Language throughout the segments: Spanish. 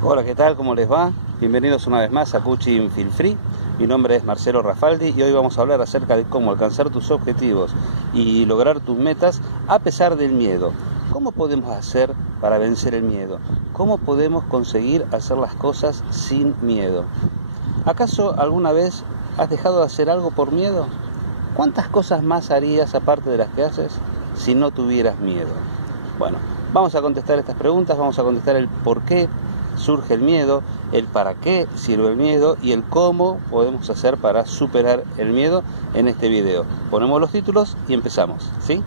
Hola, ¿qué tal? ¿Cómo les va? Bienvenidos una vez más a Coaching Feel Free. Mi nombre es Marcelo Rafaldi y hoy vamos a hablar acerca de cómo alcanzar tus objetivos y lograr tus metas a pesar del miedo. ¿Cómo podemos hacer para vencer el miedo? ¿Cómo podemos conseguir hacer las cosas sin miedo? ¿Acaso alguna vez has dejado de hacer algo por miedo? ¿Cuántas cosas más harías aparte de las que haces si no tuvieras miedo? Bueno, vamos a contestar estas preguntas, vamos a contestar el por qué surge el miedo, el para qué sirve el miedo y el cómo podemos hacer para superar el miedo en este video. Ponemos los títulos y empezamos, ¿sí?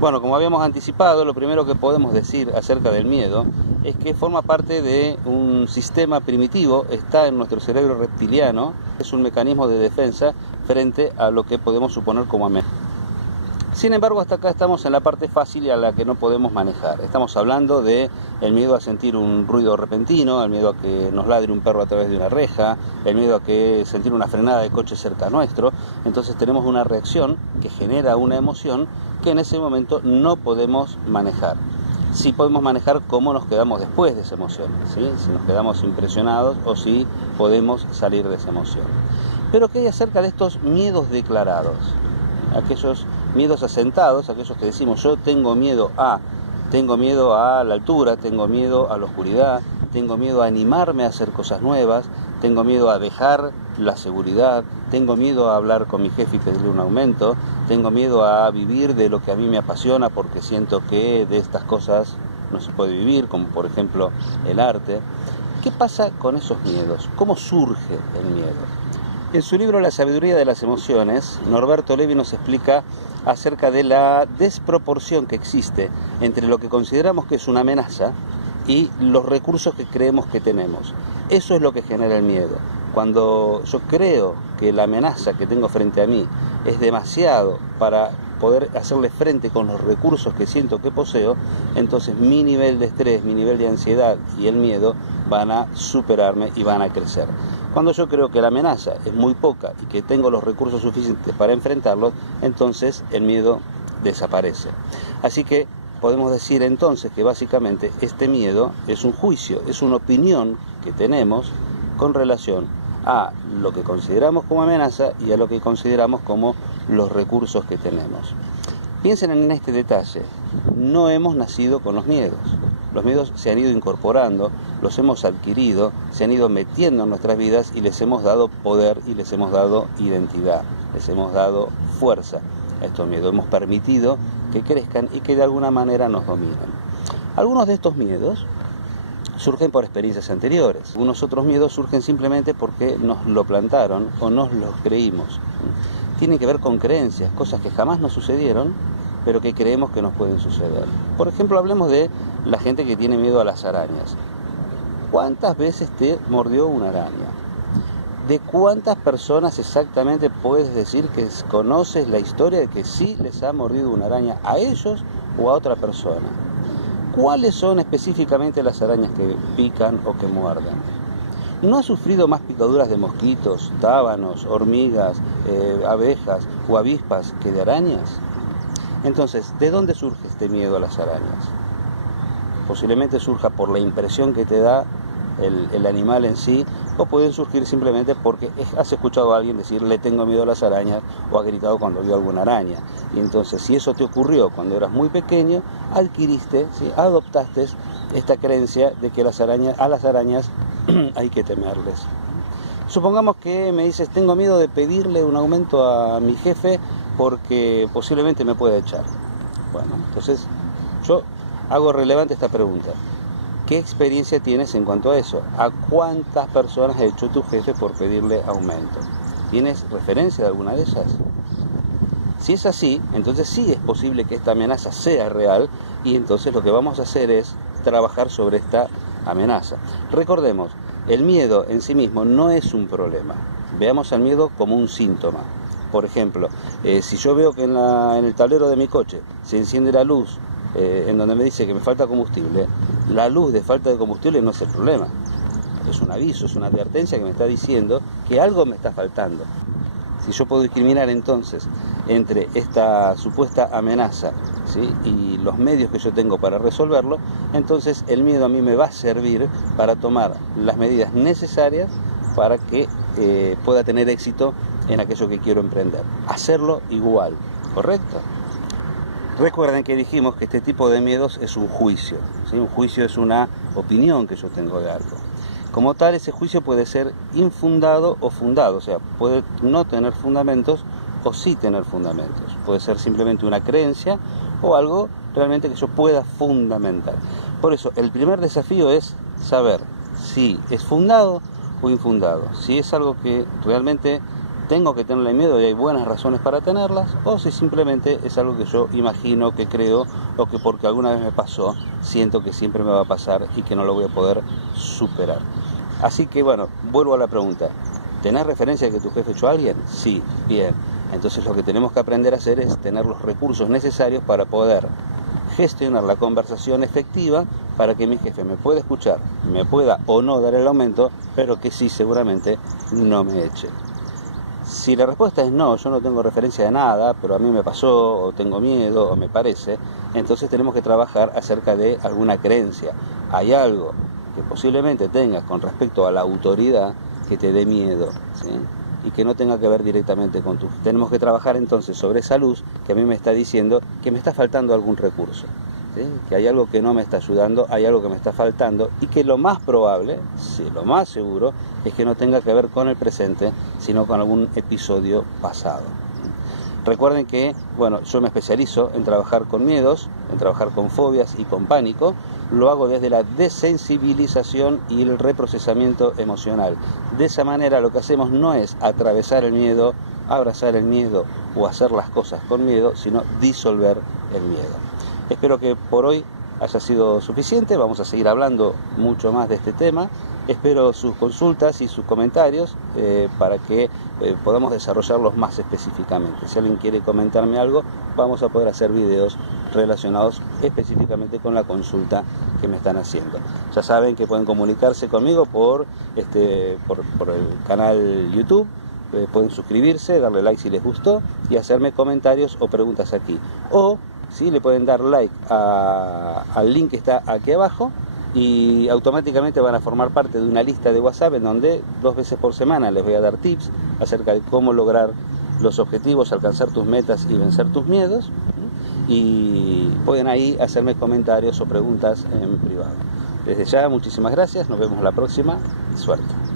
Bueno, como habíamos anticipado, lo primero que podemos decir acerca del miedo es que forma parte de un sistema primitivo, está en nuestro cerebro reptiliano, es un mecanismo de defensa frente a lo que podemos suponer como amenaza. Sin embargo, hasta acá estamos en la parte fácil y a la que no podemos manejar. Estamos hablando de el miedo a sentir un ruido repentino, el miedo a que nos ladre un perro a través de una reja, el miedo a que sentir una frenada de coche cerca nuestro. Entonces tenemos una reacción que genera una emoción que en ese momento no podemos manejar. Sí podemos manejar cómo nos quedamos después de esa emoción, ¿sí? Si nos quedamos impresionados o si podemos salir de esa emoción. Pero ¿qué hay acerca de estos miedos declarados? Aquellos miedos asentados, aquellos que decimos yo tengo miedo a la altura, tengo miedo a la oscuridad, tengo miedo a animarme a hacer cosas nuevas, tengo miedo a dejar la seguridad, tengo miedo a hablar con mi jefe y pedirle un aumento, tengo miedo a vivir de lo que a mí me apasiona porque siento que de estas cosas no se puede vivir, como por ejemplo el arte. ¿Qué pasa con esos miedos? ¿Cómo surge el miedo? En su libro La sabiduría de las emociones, Norberto Levi nos explica acerca de la desproporción que existe entre lo que consideramos que es una amenaza y los recursos que creemos que tenemos. Eso es lo que genera el miedo. Cuando yo creo que la amenaza que tengo frente a mí es demasiado para poder hacerle frente con los recursos que siento que poseo, entonces mi nivel de estrés, mi nivel de ansiedad y el miedo van a superarme y van a crecer. Cuando yo creo que la amenaza es muy poca y que tengo los recursos suficientes para enfrentarlos, entonces el miedo desaparece. Así que podemos decir entonces que básicamente este miedo es un juicio, es una opinión que tenemos con relación a lo que consideramos como amenaza y a lo que consideramos como los recursos que tenemos. Piensen en este detalle, no hemos nacido con los miedos. Los miedos se han ido incorporando, los hemos adquirido, se han ido metiendo en nuestras vidas y les hemos dado poder y les hemos dado identidad, les hemos dado fuerza a estos miedos. Hemos permitido que crezcan y que de alguna manera nos dominen. Algunos de estos miedos surgen por experiencias anteriores. Algunos otros miedos surgen simplemente porque nos lo plantaron o nos los creímos. Tienen que ver con creencias, cosas que jamás nos sucedieron, pero que creemos que nos pueden suceder. Por ejemplo, hablemos de la gente que tiene miedo a las arañas. ¿Cuántas veces te mordió una araña? ¿De cuántas personas exactamente puedes decir que conoces la historia de que sí les ha mordido una araña, a ellos o a otra persona? ¿Cuáles son específicamente las arañas que pican o que muerden? ¿No has sufrido más picaduras de mosquitos, tábanos, hormigas, abejas o avispas que de arañas? Entonces, ¿de dónde surge este miedo a las arañas? Posiblemente surja por la impresión que te da el animal en sí, o pueden surgir simplemente porque has escuchado a alguien decir le tengo miedo a las arañas, o has gritado cuando vio alguna araña. Y entonces, si eso te ocurrió cuando eras muy pequeño, adquiriste, ¿sí? Adoptaste esta creencia de que a las arañas hay que temerles. Supongamos que me dices, tengo miedo de pedirle un aumento a mi jefe porque posiblemente me pueda echar. Bueno, entonces yo hago relevante esta pregunta. ¿Qué experiencia tienes en cuanto a eso? ¿A cuántas personas ha hecho tu jefe por pedirle aumento? ¿Tienes referencia de alguna de ellas? Si es así, entonces sí es posible que esta amenaza sea real y entonces lo que vamos a hacer es trabajar sobre esta amenaza. Recordemos, el miedo en sí mismo no es un problema. Veamos al miedo como un síntoma. Por ejemplo, si yo veo que en el tablero de mi coche se enciende la luz en donde me dice que me falta combustible, la luz de falta de combustible no es el problema. Es un aviso, es una advertencia que me está diciendo que algo me está faltando. Si yo puedo discriminar entonces entre esta supuesta amenaza, ¿sí?, y los medios que yo tengo para resolverlo, entonces el miedo a mí me va a servir para tomar las medidas necesarias para que pueda tener éxito en aquello que quiero emprender. Hacerlo igual, ¿correcto? Recuerden que dijimos que este tipo de miedos es un juicio, ¿sí? Un juicio es una opinión que yo tengo de algo. Como tal, ese juicio puede ser infundado o fundado, o sea, puede no tener fundamentos o sí tener fundamentos. Puede ser simplemente una creencia o algo realmente que yo pueda fundamentar. Por eso, el primer desafío es saber si es fundado o infundado, si es algo que realmente tengo que tenerle miedo y hay buenas razones para tenerlas, o si simplemente es algo que yo imagino, que creo, o que porque alguna vez me pasó, siento que siempre me va a pasar y que no lo voy a poder superar. Así que bueno, vuelvo a la pregunta. ¿Tenés referencia de que tu jefe echó a alguien? Sí, bien. Entonces lo que tenemos que aprender a hacer es tener los recursos necesarios para poder gestionar la conversación efectiva para que mi jefe me pueda escuchar, me pueda o no dar el aumento, pero que sí seguramente no me eche. Si la respuesta es no, yo no tengo referencia de nada, pero a mí me pasó, o tengo miedo, o me parece, entonces tenemos que trabajar acerca de alguna creencia. Hay algo que posiblemente tengas con respecto a la autoridad que te dé miedo, ¿sí?, y que no tenga que ver directamente con tu... Tenemos que trabajar entonces sobre esa luz que a mí me está diciendo que me está faltando algún recurso, ¿sí?, que hay algo que no me está ayudando, hay algo que me está faltando y que lo más probable, sí, lo más seguro, es que no tenga que ver con el presente, sino con algún episodio pasado. Recuerden que, bueno, yo me especializo en trabajar con miedos, en trabajar con fobias y con pánico. Lo hago desde la desensibilización y el reprocesamiento emocional. De esa manera lo que hacemos no es atravesar el miedo, abrazar el miedo o hacer las cosas con miedo, sino disolver el miedo. Espero que por hoy haya sido suficiente. Vamos a seguir hablando mucho más de este tema. Espero sus consultas y sus comentarios para que podamos desarrollarlos más específicamente. Si alguien quiere comentarme algo, vamos a poder hacer videos relacionados específicamente con la consulta que me están haciendo. Ya saben que pueden comunicarse conmigo por el canal YouTube. Pueden suscribirse, darle like si les gustó y hacerme comentarios o preguntas aquí. O ¿sí?, le pueden dar like al link que está aquí abajo y automáticamente van a formar parte de una lista de WhatsApp en donde 2 veces por semana les voy a dar tips acerca de cómo lograr los objetivos, alcanzar tus metas y vencer tus miedos. Y pueden ahí hacerme comentarios o preguntas en privado. Desde ya, muchísimas gracias, nos vemos la próxima y suerte.